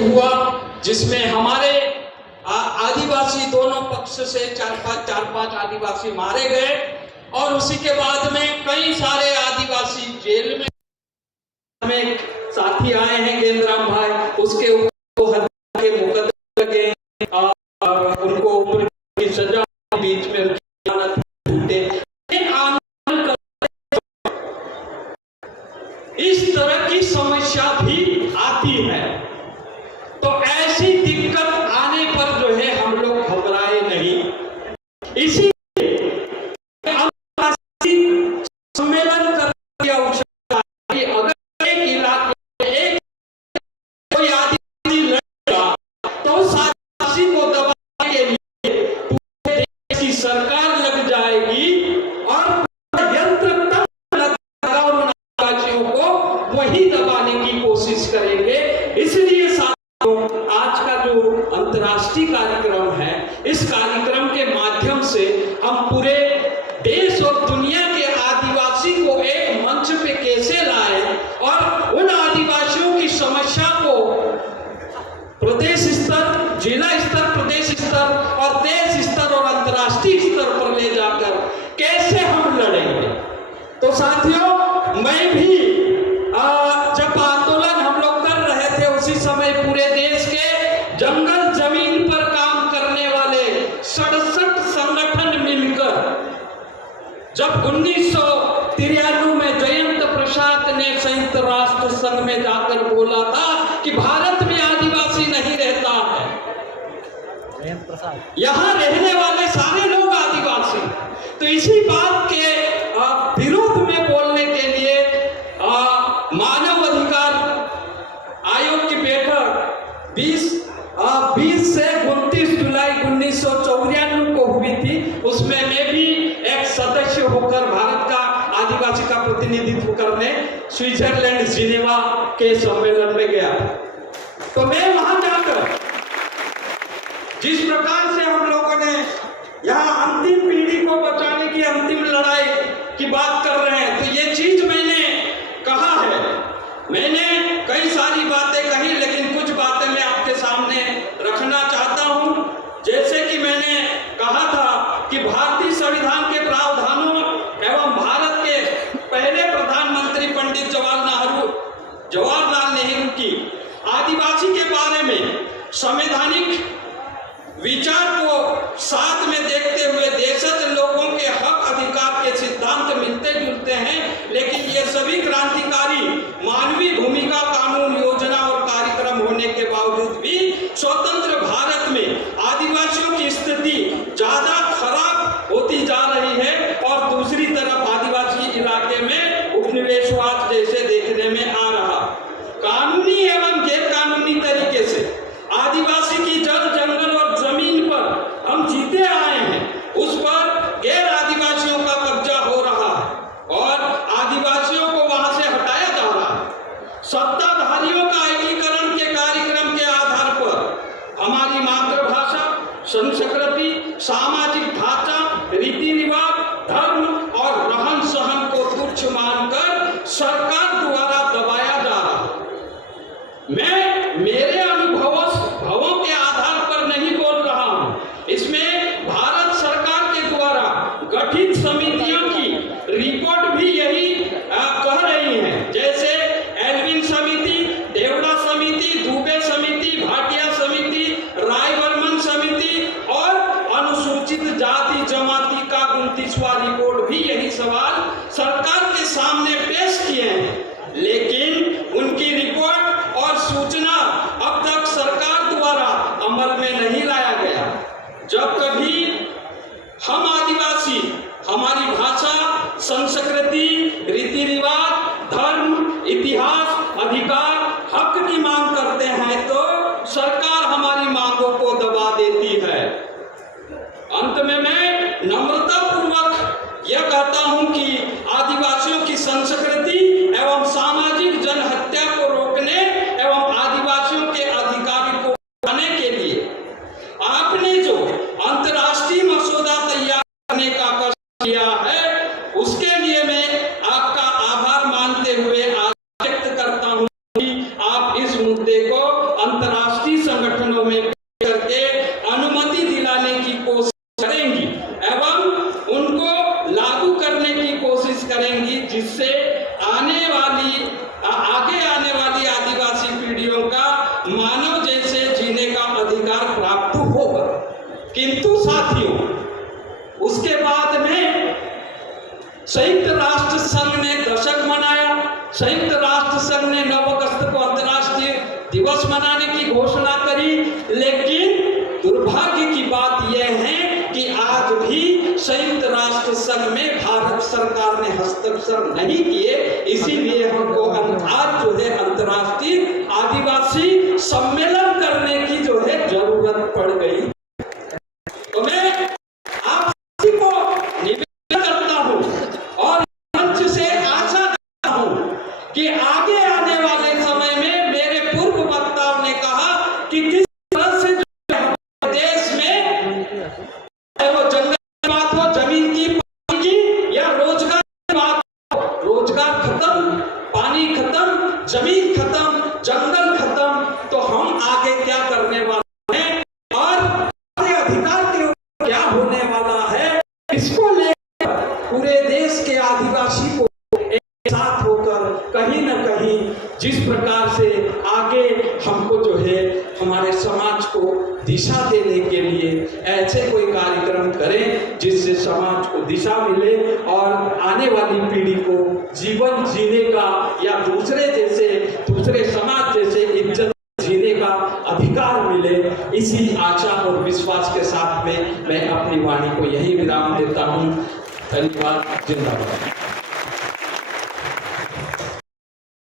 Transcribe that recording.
हुआ जिसमें हमारे आदिवासी दोनों पक्ष से चार पांच आदिवासी मारे गए और उसी के बाद में कई सारे आदिवासी जेल में साथी आए हैं गेंद्राम भाई, उसके ऊपर हत्या के मुकदमे लगे और उनको उम्र की सजा बीच में छूटे। इस तरह की समस्या भी आती है, तो ऐसी दिक्कत आने पर जो है हम लोग घबराए नहीं। इसी सम्मेलन करने की आवश्यकता है। अगर एक इलाके में कोई आदिवासी लड़ेगा तो उस आदिवासी को दबाने के लिए पूरे देश की सरकार लग जाएगी और यंत्र तक लगेगा और उन आदिवासियों को वही दबाने की कोशिश करेंगे। इसलिए आज का जो अंतर्राष्ट्रीय कार्यक्रम है, इस कार्यक्रम के माध्यम से हम पूरे देश और दुनिया के आदिवासी को एक मंच पे कैसे लाए और उन आदिवासियों की समस्या को प्रदेश स्तर, जिला स्तर, प्रदेश स्तर और देश स्तर और अंतर्राष्ट्रीय स्तर पर ले जाकर कैसे हम लड़ेंगे। तो साथियों, मैं भी जब आंदोलन हम लोग कर रहे थे उसी समय पूरे देश के जंगल जमीन पर काम करने वाले 67 संगठन मिलकर जब 1993 में जयंत प्रसाद ने संयुक्त राष्ट्र संघ में जाकर बोला था कि भारत में आदिवासी नहीं रहता है, यहाँ रहने वाले सारे लोग आदिवासी। तो इसी बात के विरोध में बोलने के लिए मानव अधिकार आयोग की बैठक 20 से 29 जुलाई 1994 को हुई थी। उसमें मैं भी एक सदस्य होकर भारत का आदिवासी का प्रतिनिधित्व करने स्विट्जरलैंड जिनेवा के सम्मेलन में गया। तो मैं वहां जाकर जिस प्रकार से हम लोगों ने यहाँ अंतिम पीढ़ी को बचाने की अंतिम लड़ाई की बात कर रहे हैं, तो ये चीज मैंने कहा है। मैंने कई सारी बातें कही, लेकिन कुछ बातें मैं आपके सामने रखना चाहता हूं। जैसे कि मैंने कहा था कि भारतीय संविधान के प्रावधानों एवं भारत के पहले प्रधानमंत्री पंडित जवाहरलाल नेहरू की आदिवासी के बारे में संवैधानिक विचार को साथ में देखते हुए देशज लोगों के हक अधिकार के सिद्धांत मिलते जुलते हैं, लेकिन ये सभी क्रांतिकारी मानवीय भूमिका, कानून, योजना और कार्यक्रम होने के बावजूद भी स्वतंत्र भारत में आदिवासियों की स्थिति ज्यादा खराब होती जा रही है और दूसरी तरफ आदिवासी इलाके में उपनिवेशवाद जैसे देखने में आ रहा। कानूनी एवं गैर कानूनी तरीके से आदिवासी की जल, जंगल और जमीन पर हम जीते आए हैं, उस पर गैर आदिवासियों का कब्जा हो रहा है और आदिवासियों को वहां से हटाया जा रहा है। सत्ताधारियों का एकीकरण के कार्यक्रम के आधार पर हमारी मातृभाषा, संस्कृति, सामाजिक ढांचा, रीति रिवाज, धर्म और रहन सहन को तुच्छ मानकर सरकार द्वारा दबाया जा रहा है। मैं मेरे अनुभवों के आधार पर नहीं बोल रहा हूं, इसमें भारत सरकार के द्वारा गठित समितियों की रिपोर्ट भी यही कह रही है। जैसे एल्विन समिति, देवड़ा समिति, दुबे समिति, भाटिया समिति, रायवर्मन समिति और अनुसूचित जाति जमाती का 29 सदनों में पेश करके अनुमति दिलाने की कोशिश करेंगी एवं उनको लागू करने की कोशिश करेंगी, जिससे आगे आने वाली आदिवासी पीढ़ियों का मानव जैसे जीने का अधिकार प्राप्त होगा। किंतु साथियों, उसके बाद में संयुक्त राष्ट्र संघ ने दशक मनाया। संयुक्त राष्ट्र संघ ने 9 अगस्त को अंतर्राष्ट्रीय दिवस मनाने की घोषणा करी, लेकिन दुर्भाग्य की बात यह है कि आज भी संयुक्त राष्ट्र संघ में भारत सरकार ने हस्ताक्षर नहीं किए। इसीलिए हमको आज जो है अंतर्राष्ट्रीय आदिवासी सम्मेलन करने की जो है जरूरत पड़ गई। तो मैं आप सभी को निवेदन करता हूं और मंच से आशा करता हूं कि आगे आने वाले समय में मेरे पूर्व वक्ताओं ने कहा कि किस तरह से देश में वो जंगल की बात हो, जमीन की, पानी की या रोजगार की बात हो, रोजगार खत्म, पानी खत्म, जमीन खत्म, जंगल खत्म, तो हम आगे क्या करने वाले हैं और हमारे अधिकार के ऊपर क्या होने वाला है, इसको लेकर पूरे देश के आदिवासी को एक साथ होकर कहीं न कहीं जिस प्रकार से आगे हमको जो है हमारे समाज को दिशा देने के लिए ऐसे कोई कार्यक्रम करें जिससे समाज को दिशा मिले और आने वाली पीढ़ी को जीवन जीने का या दूसरे समाज जैसे इज्जत जीने का अधिकार मिले। इसी आशा और विश्वास के साथ में मैं अपनी वाणी को यही विराम देता हूँ। धन्यवाद। जिंदाबाद।